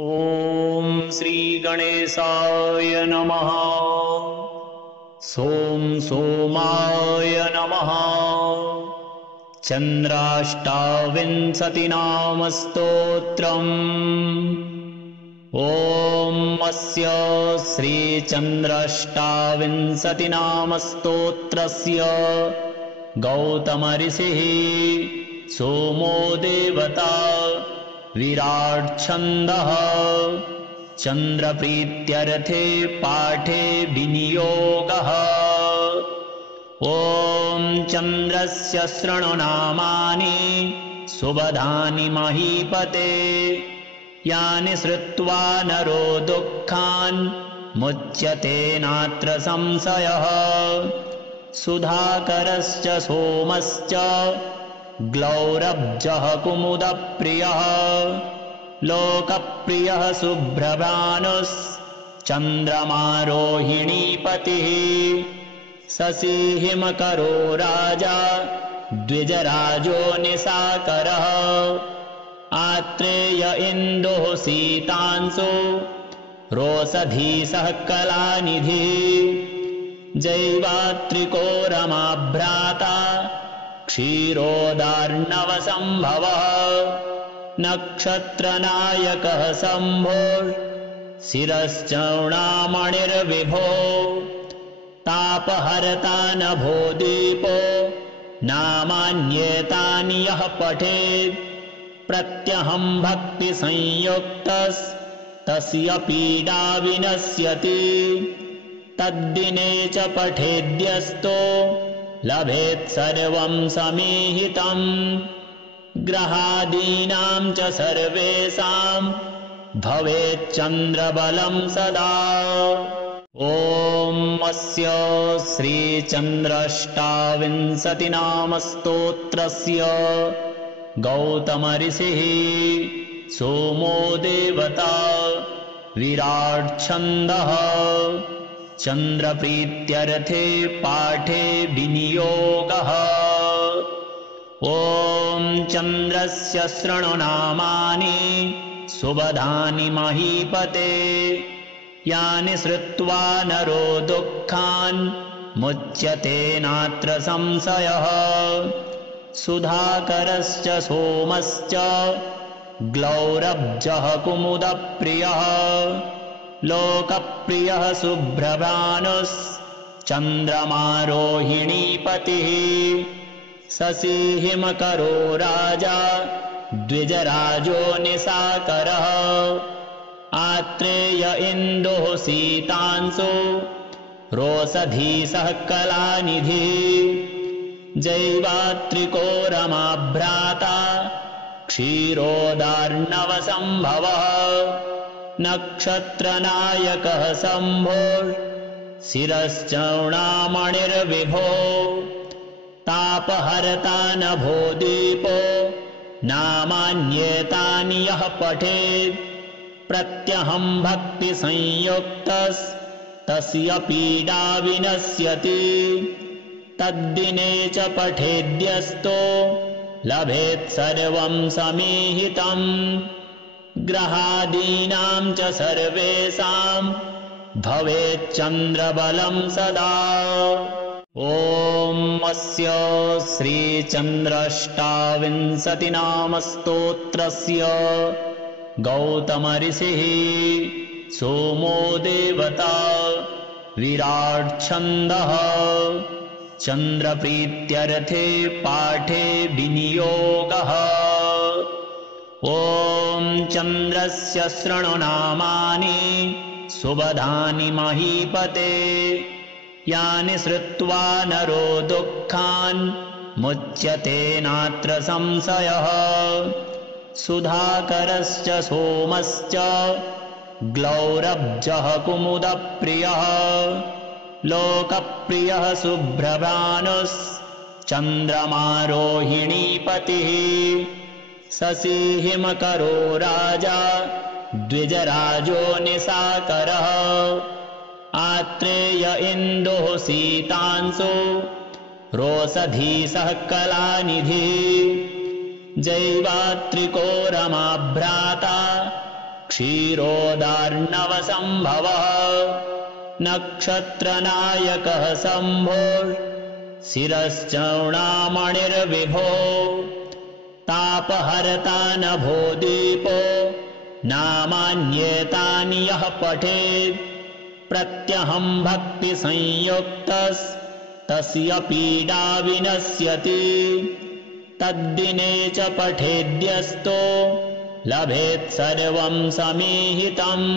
ॐ श्रीगणेशाय नमः। सोमाय नमः। चन्द्राष्टाविंशतिनाम स्तोत्रम्। ॐ अस्य श्रीचन्द्राष्टाविंशतिनाम स्तोत्रस्य गौतमऋषिः सोमो देवता विराट् छन्दः चन्द्रप्रीत्यर्थे पाठे विनियोगः। ॐ चन्द्रस्य शृणुनामानि सुबधानि महीपते यानि श्रुत्वा नरो दुःखान् मुच्यते नात्र संशयः। सुधाकरश्च सोमश्च ग्लौरब्जः कुमुदप्रियः लोकप्रियः शुभ्रभानुश्चन्द्रमा रोहिणीपतिः। शशिहिमकरो राजा द्विजराजो निशाकरः आत्रेय इन्दुः शीतांशु रोषधीशः कलानिधिः। जैवात्रिको रमाभ्राता क्षीरोदार्णवसम्भवः। नक्षत्रनायकः शम्भुर्शिरश्चूर्णामणिर्विभो तापहर्ता नभो दीपो नामान्येतानि यः पठेत् प्रत्यहं भक्तिसंयुक्तस्तस्य पीडा विनश्यति। तद्दिने च पठेद्यस्तो लभेत् सर्वं समीहितम्। ग्रहादीनां च सर्वेषां भवेच्चन्द्रबलं सदा। ॐ अस्य श्रीचन्द्राष्टाविंशतिनाम स्तोत्रस्य गौतमऋषिः सोमो देवता विराट् छन्दः चन्द्रप्रीत्यर्थे पाठे विनियोगः। ॐ चन्द्रस्य शृणुनामानि सुबधानि महीपते यानि श्रुत्वा नरो दुःखान् मुच्यते नात्र संशयः। सुधाकरश्च सोमश्च ग्लौरब्जः कुमुदप्रियः लोकप्रियः शुभ्रभानुश्चन्द्रमा रोहिणीपतिः। शशिहिमकरो राजा द्विजराजो निशाकरः आत्रेय इन्दुः शीतांशु रोषधीशः कलानिधिः। जैवात्रिको रमाभ्राता क्षीरोदार्णवसम्भवः। नक्षत्रनायकः शम्भुर्शिरश्चूर्णामणिर्विभो तापहर्ता नभो दीपो नामान्येतानि यः पठेत् प्रत्यहं भक्तिसंयुक्तस्तस्य पीडा विनश्यति। तद्दिने च पठेद्यस्तो लभेत् सर्वं समीहितम्। ग्रहादीनां च सर्वेषां भवेच्चन्द्रबलं सदा। ॐ अस्य श्रीचन्द्राष्टाविंशतिनाम स्तोत्रस्य गौतमऋषिः सोमो देवता विराट् छन्दः चन्द्रप्रीत्यर्थे पाठे विनियोगः। ॐ चन्द्रस्य शृणुनामानि सुबधानि महीपते यानि श्रुत्वा नरो दुःखान् मुच्यते नात्र संशयः। सुधाकरश्च सोमश्च ग्लौरब्जः कुमुदप्रियः लोकप्रियः शुभ्रभानुश्चन्द्रमा रोहिणीपतिः। शशिहिमकरो राजा द्विजराजो निशाकरः आत्रेय इन्दुः शीतांशु रोषधीशः कलानिधिः। जैवात्रिको रमाभ्राता क्षीरोदार्णवसम्भवः नक्षत्रनायकः शम्भोः शिरश्चूडामणिर्विभो तापहर्ता नभो दीपो नामान्येतानि यः पठेत् प्रत्यहं भक्तिसंयुक्तस्तस्य पीडा विनश्यति तद्दिने च पठेद्यस्तो लभेत् सर्वं समीहितम्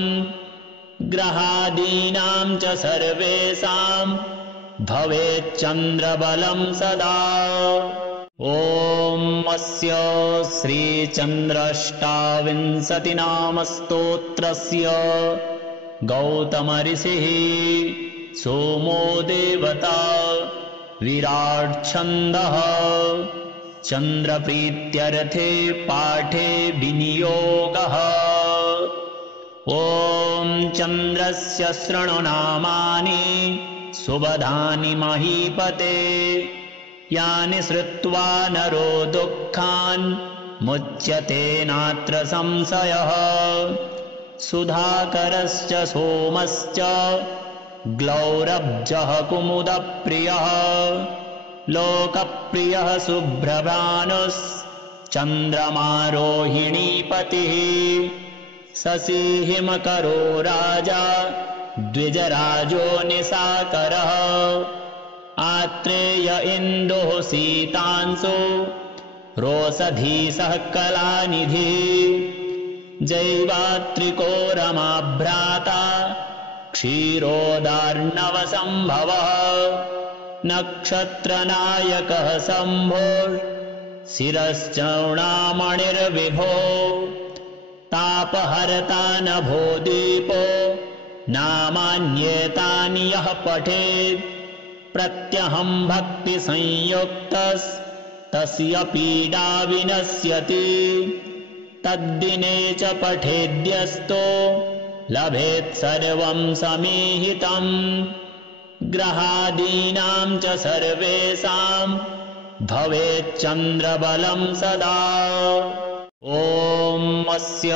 ग्रहादीनां च सर्वेषां भवेच्चन्द्रबलं सदा ॐ अस्य श्रीचन्द्राष्टाविंशतिनामस्तोत्रस्य गौतमऋषिः सोमो देवता विराट्छन्दः चन्द्रप्रीत्यर्थे पाठे विनियोगः ॐ चन्द्रस्य शृणुनामानि सुबधानि महीपते यानि श्रुत्वा नरो दुःखान् मुच्यते नात्र संशयः सुधाकरश्च सोमश्च ग्लौरब्जः कुमुदप्रियः लोकप्रियः शुभ्रभानुश्चन्द्रमा रोहिणीपतिः शशिहिमकरो राजा द्विजराजो निशाकरः आत्रेय इन्दुः शीतांशु रोषधीशः कलानिधिः जैवात्रिको रमाभ्राता क्षीरोदार्णवसम्भवः नक्षत्रनायकः शम्भोः शिरश्चूडामणिर्विभो तापहर्ता नभो दीपो नामान्येतानि यः पठेत् प्रत्यहं भक्तिसंयुक्तस्तस्य पीडा विनश्यति तद्दिने च पठेद्यस्तो लभेत् सर्वं समीहितम् ग्रहादीनां च सर्वेषां भवेच्चन्द्रबलं सदा ॐ अस्य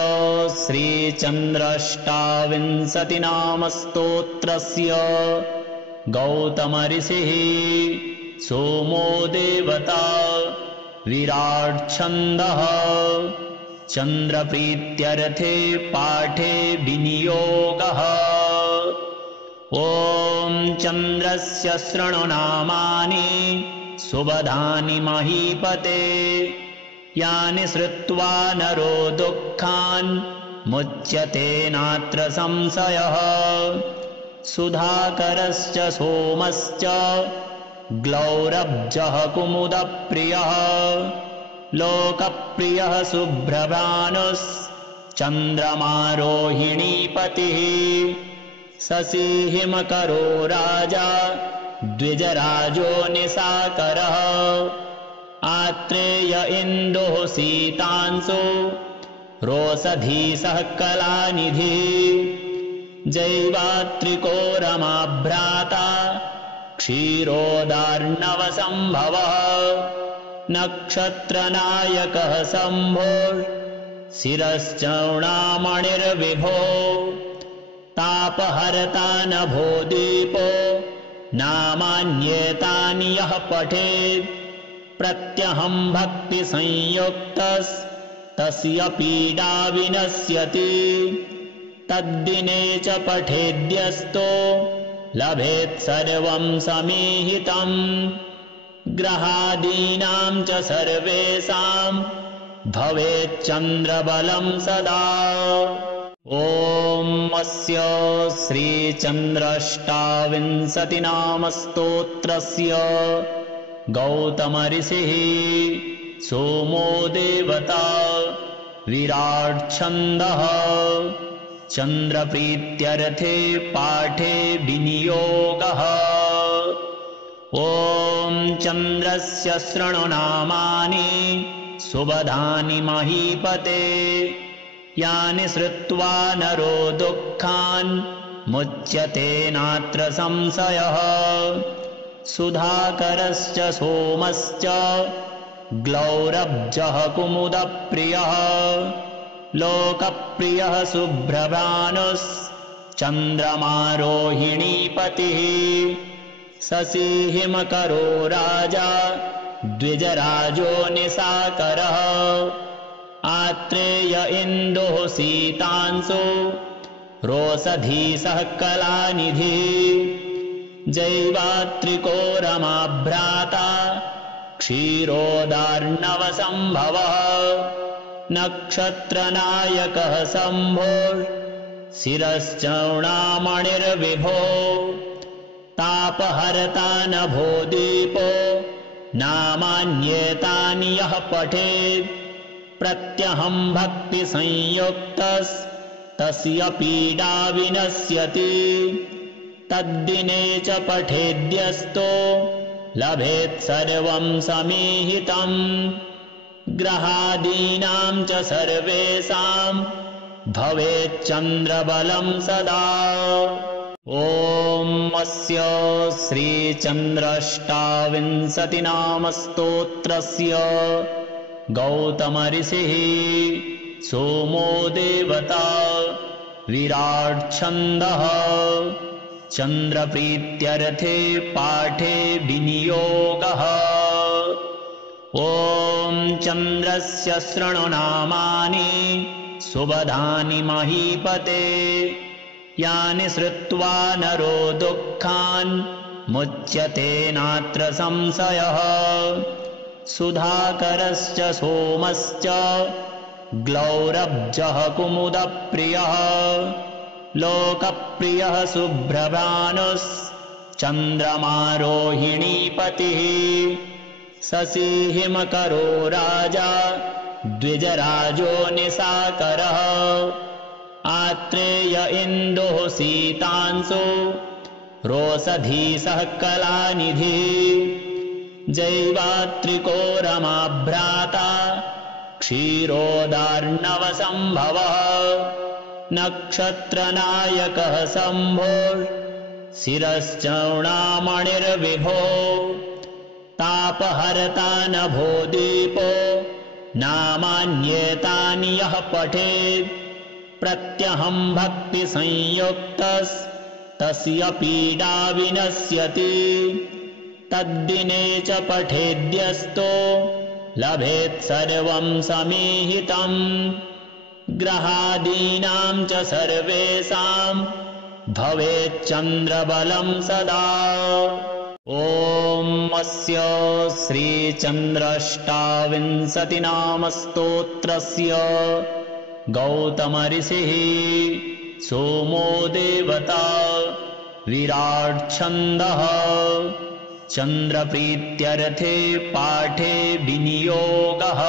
श्रीचन्द्राष्टाविंशतिनामस्तोत्रस्य गौतमऋषिः सोमो देवता विराट्छन्दः चन्द्रप्रीत्यर्थे पाठे विनियोगः ॐ चन्द्रस्य शृणुनामानि सुबधानि महीपते यानि श्रुत्वा नरो दुःखान् मुच्यते नात्र संशयः सुधाकरश्च सोमश्च ग्लौरब्जः कुमुदप्रियः लोकप्रियः शुभ्रभानुश्चन्द्रमा रोहिणीपतिः शशिहिमकरो राजा द्विजराजो निशाकरः आत्रेय इन्दुः शीतांशु रोषधीशः कलानिधिः जैवात्रिको रमाभ्राता क्षीरोदार्णवसम्भवः नक्षत्रनायकः शम्भोः शिरश्चूडामणिर्विभो तापहर्ता नभो दीपो नामान्येतानि यः पठेत् प्रत्यहं भक्तिसंयुक्तस्तस्य पीडा विनश्यति तद्दिने च पठेद्यस्तो लभेत् सर्वं समीहितम् ग्रहादीनां च सर्वेषां भवेच्चन्द्रबलं सदा ॐ अस्य श्रीचन्द्राष्टाविंशतिनामस्तोत्रस्य गौतमऋषिः सोमो देवता विराट्छन्दः चन्द्रप्रीत्यर्थे पाठे विनियोगः ॐ चन्द्रस्य शृणुनामानि सुबधानि महीपते यानि श्रुत्वा नरो दुःखान् मुच्यते नात्र संशयः सुधाकरश्च सोमश्च ग्लौरब्जः कुमुदप्रियः लोकप्रियः शुभ्रभानुश्चन्द्रमा रोहिणीपतिः शशिहिमकरो राजा द्विजराजो निशाकरः आत्रेय इन्दुः शीतांशु रोषधीशः कलानिधिः जैवात्रिको रमाभ्राता क्षीरोदार्णवसम्भवः नक्षत्रनायकः शम्भोः शिरश्चूर्णामणिर्विभो तापहर्ता नभो दीपो नामान्येतानि यः पठेत् प्रत्यहं भक्तिसंयुक्तस्तस्य पीडा विनश्यति तद्दिने च पठेद्यस्तो लभेत् सर्वं समीहितम् ग्रहादीनां च सर्वेषां भवेच्चन्द्रबलं सदा ॐ अस्य श्रीचन्द्राष्टाविंशतिनामस्तोत्रस्य गौतमऋषिः सोमो देवता विराट् छन्दः चन्द्रप्रीत्यर्थे पाठे विनियोगः ॐ चन्द्रस्य शृणु नामानि सुबधानि महीपते यानि श्रुत्वा नरो दुःखान् मुच्यते नात्र संशयः सुधाकरश्च सोमश्च ग्लौरब्जः कुमुदप्रियः लोकप्रियः शुभ्रभानुश्चन्द्रमा रोहिणीपतिः शशिहिमकरो राजा द्विजराजो निशाकरः आत्रेय इन्दुः शीतांशु रोषधीशः कलानिधिः जैवात्रिको रमाभ्राता क्षीरोदार्णवसम्भवः नक्षत्रनायकः शम्भोः शिरश्चूर्णामणिर्विभो तापहर्ता नभो दीपो नामान्येतानि यः पठेत् प्रत्यहं भक्तिसंयुक्तस्तस्य पीडा विनश्यति तद्दिने च पठेद्यस्तो लभेत् सर्वं समीहितम् ग्रहादीनां च सर्वेषां भवेच्चन्द्रबलं सदा ॐ अस्य श्रीचन्द्राष्टाविंशतिनामस्तोत्रस्य गौतमऋषिः सोमो देवता विराट् छन्दः चन्द्रप्रीत्यर्थे पाठे विनियोगः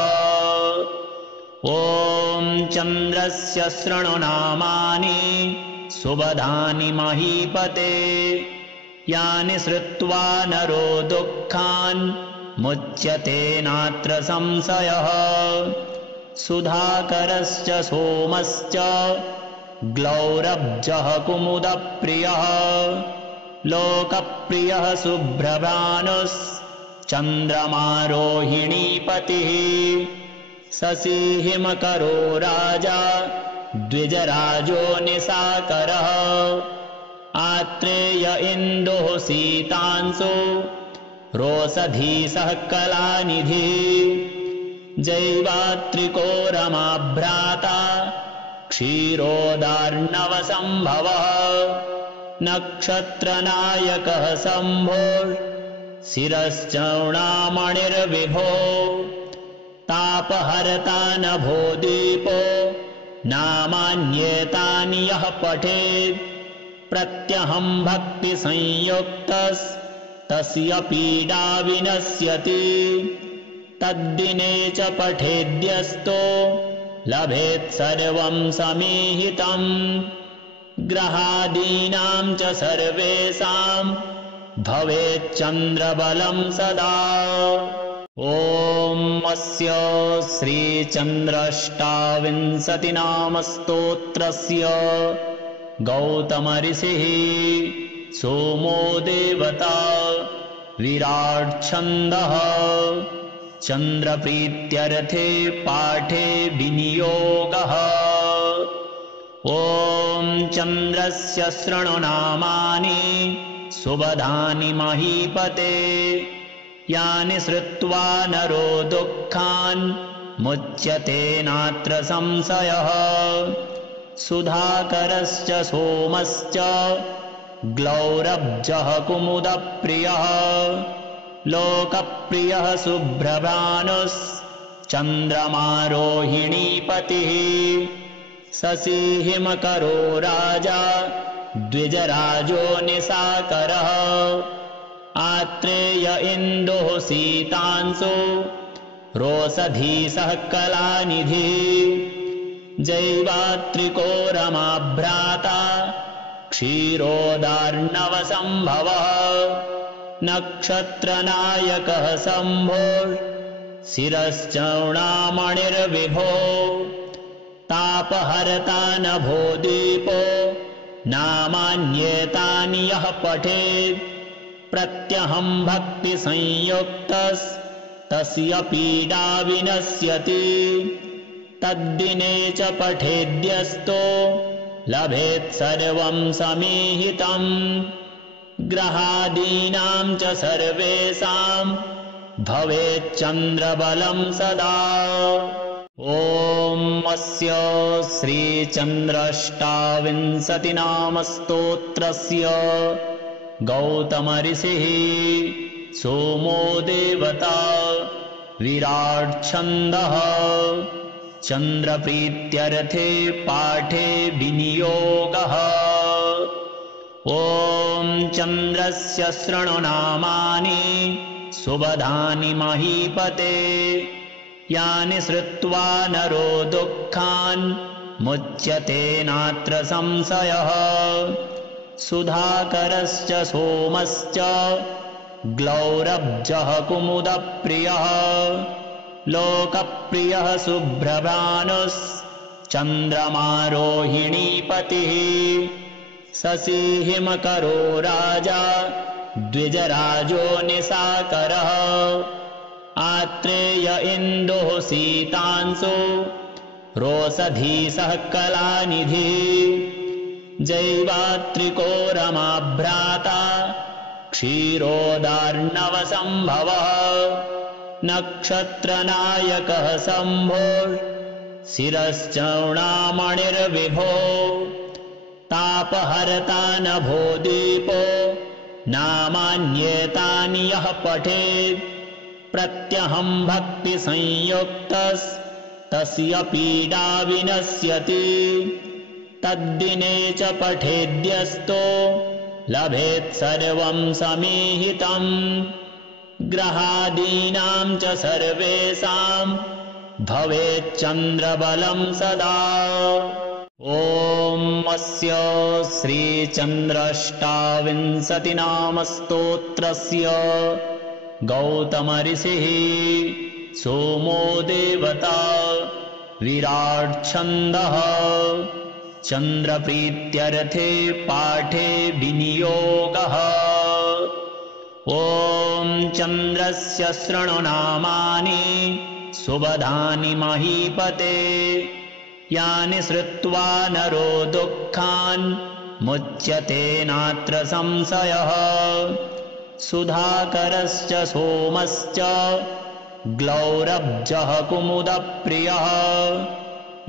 ॐ चन्द्रस्य शृणु नामानि सुबधानि महीपते यानि श्रुत्वा नरो दुःखान् मुच्यते नात्र संशयः सुधाकरश्च सोमश्च ग्लौरब्जः कुमुदप्रियः लोकप्रियः शुभ्रभानुश्चन्द्रमा रोहिणीपतिः शशिहिमकरो राजा द्विजराजो निशाकरः आत्रेय इन्दुः शीतांशु रोषधीशः कलानिधिः जैवात्रिको रमाभ्राता क्षीरोदार्णवसम्भवः नक्षत्रनायकः शम्भोः शिरश्चूर्णामणिर्विभो तापहर्ता नभो दीपो नामान्येतानि यः पठेत् प्रत्यहं भक्तिसंयुक्तस्तस्य पीडा विनश्यति तद्दिने च पठेद्यस्तो लभेत् सर्वं समीहितम् ग्रहादीनां च सर्वेषां भवेच्चन्द्रबलं सदा ॐ अस्य श्रीचन्द्राष्टाविंशतिनामस्तोत्रस्य गौतमऋषिः सोमो देवता विराट् छन्दः चन्द्रप्रीत्यर्थे पाठे विनियोगः। ॐ चन्द्रस्य शृणुनामानि सुबधानि महीपते यानि श्रुत्वा नरो दुःखान् मुच्यते नात्र संशयः। सुधाकरश्च सोमश्च ग्लौरब्जः कुमुदप्रियः लोकप्रियः शुभ्रभानुश्चन्द्रमा रोहिणीपतिः। शशिहिमकरो राजा द्विजराजो निशाकरः आत्रेय इन्दुः शीतांशु रोषधीशः कलानिधिः। जैवात्रिको रमाभ्राता क्षीरोदार्णवसम्भवः नक्षत्रनायकः शम्भोः शिरश्चूर्णामणिर्विभो। तापहर्ता नभो दीपो नामान्येतानि यः पठेत् प्रत्यहं भक्तिसंयुक्तस्तस्य पीडा विनश्यति। तद्दिने च पठेद्यस्तो लभेत् सर्वं समीहितम् ग्रहादीनां च सर्वेषां भवेच्चन्द्रबलं सदा। ॐ अस्य श्रीचन्द्राष्टाविंशतिनामस्तोत्रस्य गौतमऋषिः सोमो देवता विराट् छन्दः चन्द्रप्रीत्यर्थे पाठे विनियोगः। ॐ चन्द्रस्य शृणुनामानि सुबधानि महीपते यानि श्रुत्वा नरो दुःखान् मुच्यते नात्र संशयः। सुधाकरश्च सोमश्च ग्लौरब्जः कुमुदप्रियः लोकप्रियः शुभ्रभानुश्चन्द्रमा रोहिणीपतिः। शशिहिमकरो राजा द्विजराजो निशाकरः आत्रेय इन्दुः शीतांशु रोषधीशः कलानिधिः। जैवात्रिको रमाभ्राता क्षीरोदार्णवसम्भवः नक्षत्रनायकः शम्भोः शिरश्चूर्णामणिर्विभो। तापहर्ता नभो दीपो नामान्येतानि यः पठेत् प्रत्यहं भक्तिसंयुक्तस्तस्य पीडा विनश्यति। तद्दिने च पठेद्यस्तो लभेत् सर्वं समीहितम् ग्रहादीनां च सर्वेषां भवेच्चन्द्रबलं सदा। ॐ अस्य श्रीचन्द्राष्टाविंशतिनामस्तोत्रस्य गौतमऋषिः सोमो देवता विराट् छन्दः चन्द्रप्रीत्यर्थे पाठे विनियोगः। ॐ चन्द्रस्य शृणुनामानि सुबधानि महीपते यानि श्रुत्वा नरो दुःखान् मुच्यते नात्र संशयः। सुधाकरश्च सोमश्च ग्लौरब्जः कुमुदप्रियः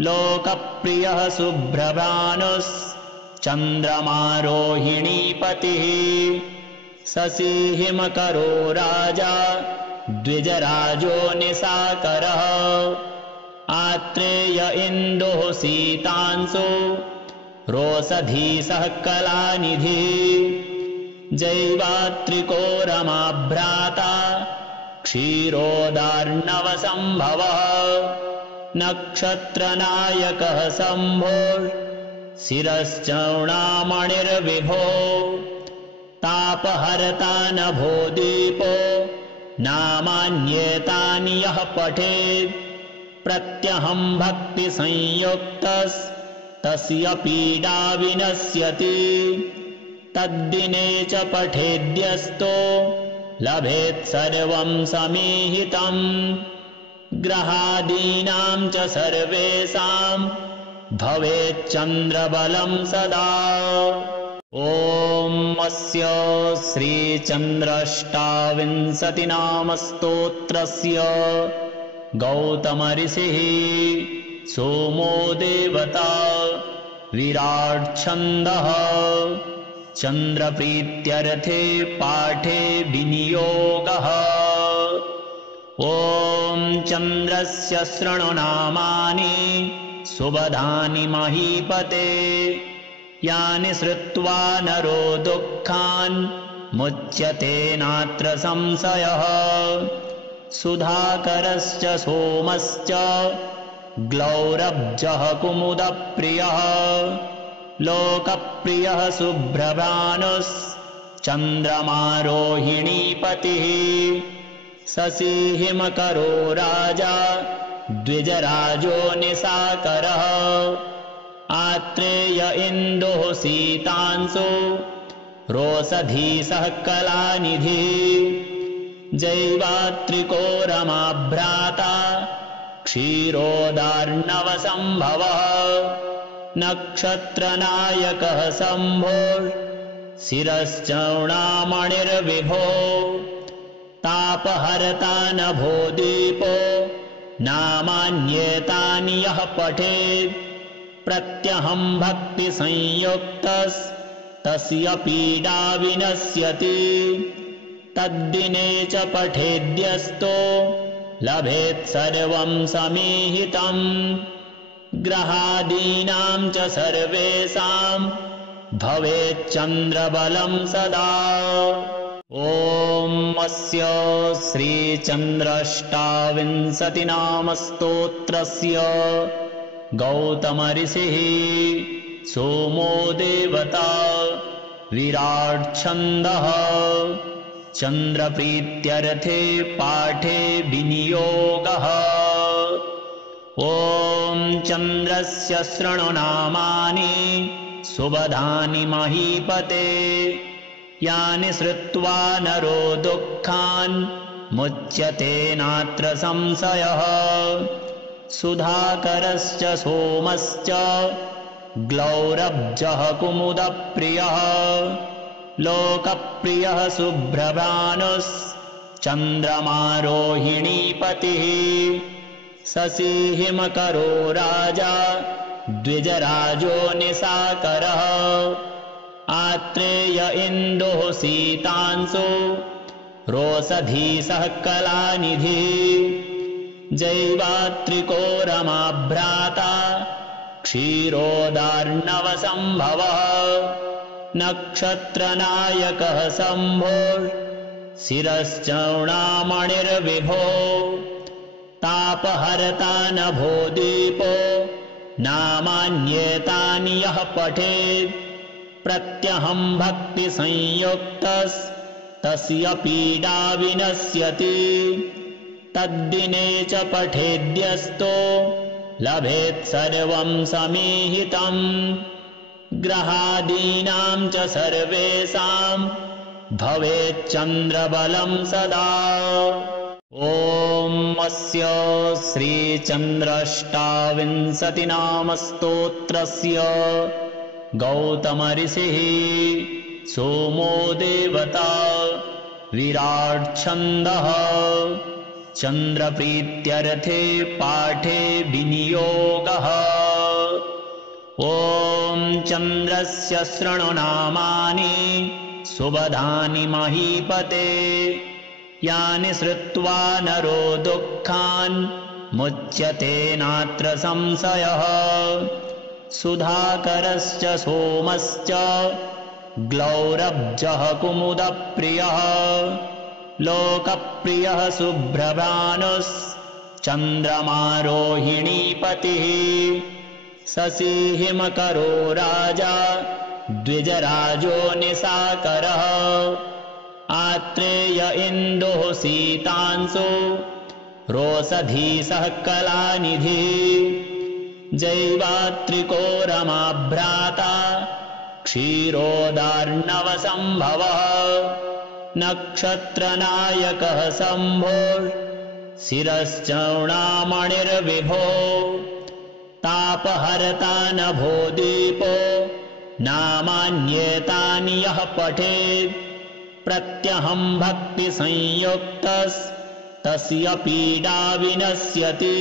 लोकप्रियः शुभ्रभानुश्चन्द्रमा रोहिणीपतिः। शशिहिमकरो राजा द्विजराजो निशाकरः आत्रेय इन्दुः शीतांशु रोषधीशः कलानिधिः। जैवात्रिको रमाभ्राता क्षीरोदार्णवसम्भवः नक्षत्रनायकः शम्भोः शिरश्चूर्णामणिर्विभो। तापहर्ता नभो दीपो नामान्येतानि यः पठेत् प्रत्यहं भक्तिसंयुक्तस्तस्य पीडा विनश्यति। तद्दिने च पठेद्यस्तो लभेत् सर्वं समीहितम् ग्रहादीनां च सर्वेषां भवेच्चन्द्रबलं सदा। ॐ अस्य श्रीचन्द्राष्टाविंशतिनामस्तोत्रस्य गौतमऋषिः सोमो देवता विराट् छन्दः चन्द्रप्रीत्यर्थे पाठे विनियोगः। ॐ चन्द्रस्य शृणु नामानि सुबधानि महीपते यानि श्रुत्वा नरो दुःखान् मुच्यते नात्र संशयः। सुधाकरश्च सोमश्च ग्लौरब्जः कुमुदप्रियः लोकप्रियः शुभ्रभानुश्चन्द्रमा रोहिणीपतिः शशिहिमकरो राजा द्विजराजो निशाकरः आत्रेय इन्दुः शीतांशु रोषधीशः कलानिधिः जैवात्रिको रमाभ्राता क्षीरोदार्णवसम्भवः नक्षत्रनायकः शम्भोः शिरश्चूर्णामणिर्विभो तापहर्ता नभो दीपो नामान्येतानि यः पठेत् प्रत्यहं भक्तिसंयुक्तस्तस्य पीडा विनश्यति तद्दिने च पठेद्यस्तो लभेत् सर्वं समीहितम् ग्रहादीनां च सर्वेषां भवेच्चन्द्रबलं सदा। ॐ अस्य श्रीचन्द्राष्टाविंशतिनामस्तोत्रस्य गौतमऋषिः सोमो देवता विराट् छन्दः चन्द्रप्रीत्यर्थे पाठे विनियोगः। ॐ चन्द्रस्य शृणु नामानि सुबधानि महीपते यानि श्रुत्वा नरो दुःखान् मुच्यते नात्र संशयः। सुधाकरश्च सोमश्च ग्लौरब्जः कुमुदप्रियः लोकप्रियः शुभ्रभानुश्चन्द्रमा रोहिणीपतिः शशिहिमकरो राजा द्विजराजो निशाकरः आत्रेय इन्दुः शीतांशु रोषधीशः कलानिधिः जैवात्रिको रमाभ्राता क्षीरोदार्णवसम्भवः नक्षत्रनायकः शम्भोः शिरश्चूर्णामणिर्विभो तापहर्ता नभो दीपो नामान्येतानि यः पठेत् प्रत्यहं भक्तिसंयुक्तस्तस्य पीडा विनश्यति तद्दिने च पठेद्यस्तो लभेत् सर्वं समीहितम् ग्रहादीनां च सर्वेषां भवेच्चन्द्रबलं सदा। ॐ अस्य श्रीचन्द्राष्टाविंशतिनामस्तोत्रस्य गौतमऋषिः सोमो देवता विराट् छन्दः चन्द्रप्रीत्यर्थे पाठे विनियोगः। ॐ चन्द्रस्य शृणु नामानि सुबधानि महीपते यानि श्रुत्वा नरो दुःखान् मुच्यते नात्र संशयः। सुधाकरश्च सोमश्च ग्लौरब्जः कुमुदप्रियः लोकप्रियः शुभ्रभानुश्चन्द्रमा रोहिणीपतिः शशिहिमकरो राजा द्विजराजो निशाकरः आत्रेय इन्दुः शीतांशु रोषधीशः कलानिधिः जैवात्रिको रमाभ्राता क्षीरोदार्णवसम्भवः नक्षत्रनायकः शम्भो शिरश्चूर्णामणिर्विभो तापहर्ता नभो दीपो नामान्येतानि यः पठेत् प्रत्यहं भक्तिसंयुक्तस्तस्य पीडा विनश्यति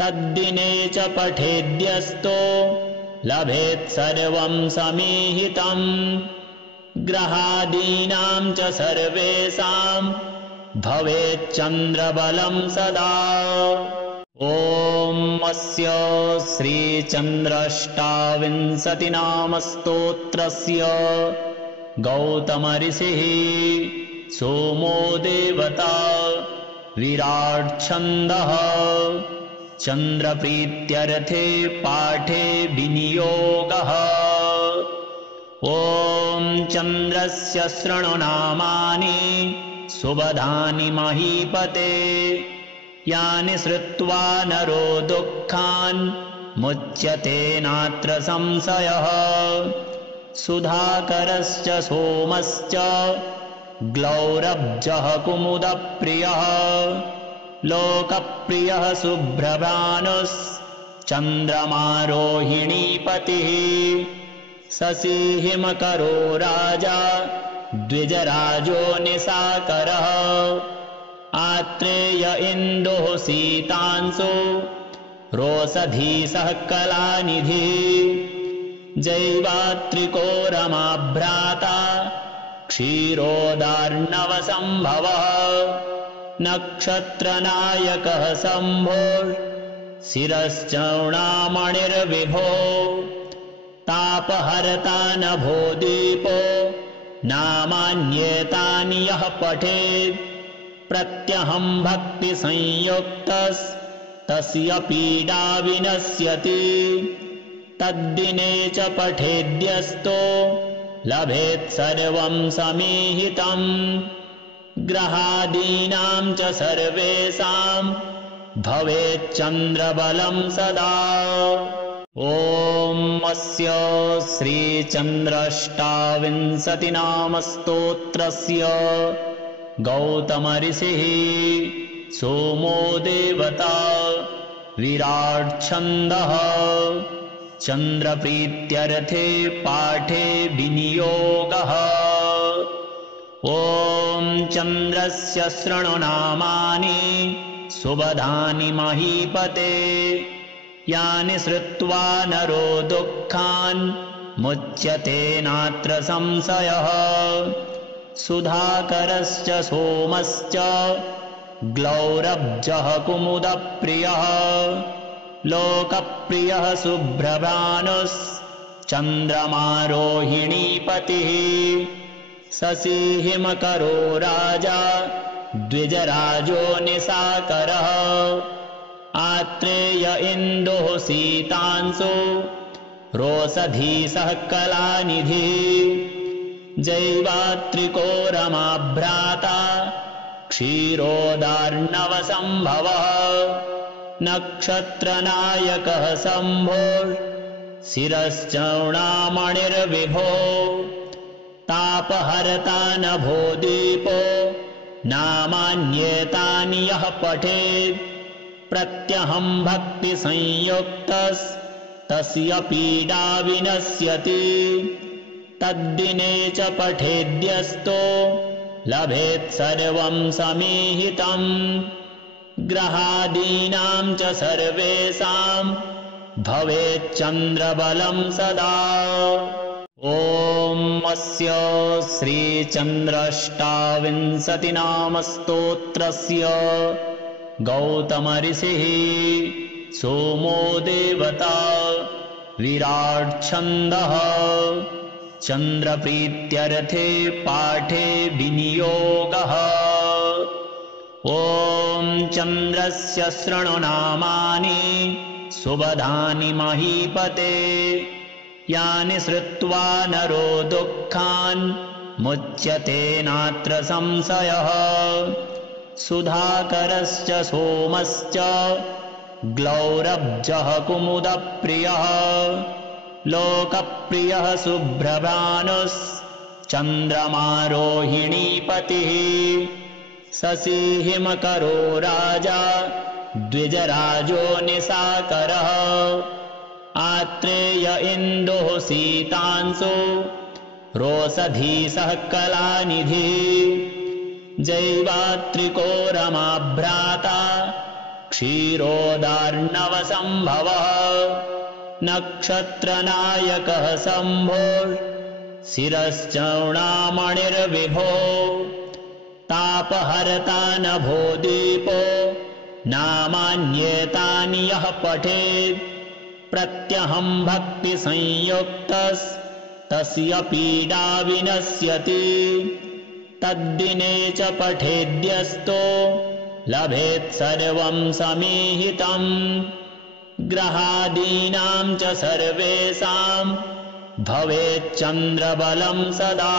तद्दिने च पठेद्यस्तो लभेत् सर्वं समीहितम् ग्रहादीनां च सर्वेषां भवेच्चन्द्रबलं सदा। ॐ अस्य श्रीचन्द्राष्टाविंशतिनामस्तोत्रस्य गौतमऋषिः सोमो देवता विराट् छन्दः चन्द्रप्रीत्यर्थे पाठे विनियोगः। ॐ चन्द्रस्य शृणु नामानि सुबधानि महीपते यानि श्रुत्वा नरो दुःखान् मुच्यते नात्र संशयः। सुधाकरश्च सोमश्च ग्लौरब्जः कुमुदप्रियः लोकप्रियः शुभ्रभानुश्चन्द्रमा रोहिणीपतिः शशिहिमकरो राजा द्विजराजो निशाकरः आत्रेय इन्दुः शीतांशु रोषधीशः कलानिधिः जैवात्रिको रमाभ्राता क्षीरोदार्णवसम्भवः नक्षत्रनायकः शम्भो शिरश्चूर्णामणिर्विभो तापहर्ता नभो दीपो नामान्येतानि यः पठेत् प्रत्यहं भक्तिसंयुक्तस्तस्य पीडा विनश्यति तद्दिने च पठेद्यस्तो लभेत् सर्वं समीहितम् ग्रहादीनां च सर्वेषां भवेच्चन्द्रबलं सदा। ॐ अस्य श्रीचन्द्राष्टाविंशतिनामस्तोत्रस्य गौतमऋषिः सोमो देवता विराट् छन्दः चन्द्रप्रीत्यर्थे पाठे विनियोगः। ॐ चन्द्रस्य शृणु नामानि सुबधानि महीपते यानि श्रुत्वा नरो दुःखान् मुच्यते नात्र संशयः। सुधाकरश्च सोमश्च ग्लौरब्जः कुमुदप्रियः लोकप्रियः शुभ्रभानुश्चन्द्रमा रोहिणीपतिः शशिहिमकरो राजा द्विजराजो निशाकरः आत्रेय इन्दुः शीतांशु रोषधीशः कलानिधिः जैवात्रिको रमाभ्राता क्षीरोदार्णवसम्भवः नक्षत्रनायकः शम्भो शिरश्चूर्णामणिर्विभो तापहर्ता नभो दीपो नामान्येतानि यः पठेत् प्रत्यहं भक्तिसंयुक्तस्तस्य पीडा विनश्यति तद्दिने च पठेद्यस्तो लभेत् सर्वं समीहितम् ग्रहादीनां च सर्वेषां भवेच्चन्द्रबलं सदा। ॐ अस्य श्रीचन्द्राष्टाविंशतिनामस्तोत्रस्य गौतमऋषिः सोमो देवता विराट् छन्दः चन्द्रप्रीत्यर्थे पाठे विनियोगः। ॐ चन्द्रस्य शृणु नामानि सुबधानि महीपते यानि श्रुत्वा नरो दुःखान् मुच्यते नात्र संशयः। सुधाकरश्च सोमश्च ग्लौरब्जः कुमुदप्रियः लोकप्रियः शुभ्रभानुश्चन्द्रमा चन्द्रमारोहिणीपतिः शशिहिमकरो राजा द्विजराजो निशाकरः आत्रेय इन्दुः शीतांशु रोषधीशः कलानिधिः जैवात्रिको रमाभ्राता क्षीरोदार्णवसम्भवः नक्षत्रनायकः शम्भोर्शिरश्चूर्णामणिर्विभो तापहर्ता नभो दीपो नामान्येतानि यः पठेत् प्रत्यहं भक्तिसंयुक्तस्तस्य पीडा विनश्यति तद्दिने च पठेद्यस्तो लभेत् सर्वं समीहितम् ग्रहादीनां च सर्वेषां भवेत् चन्द्रबलं सदा।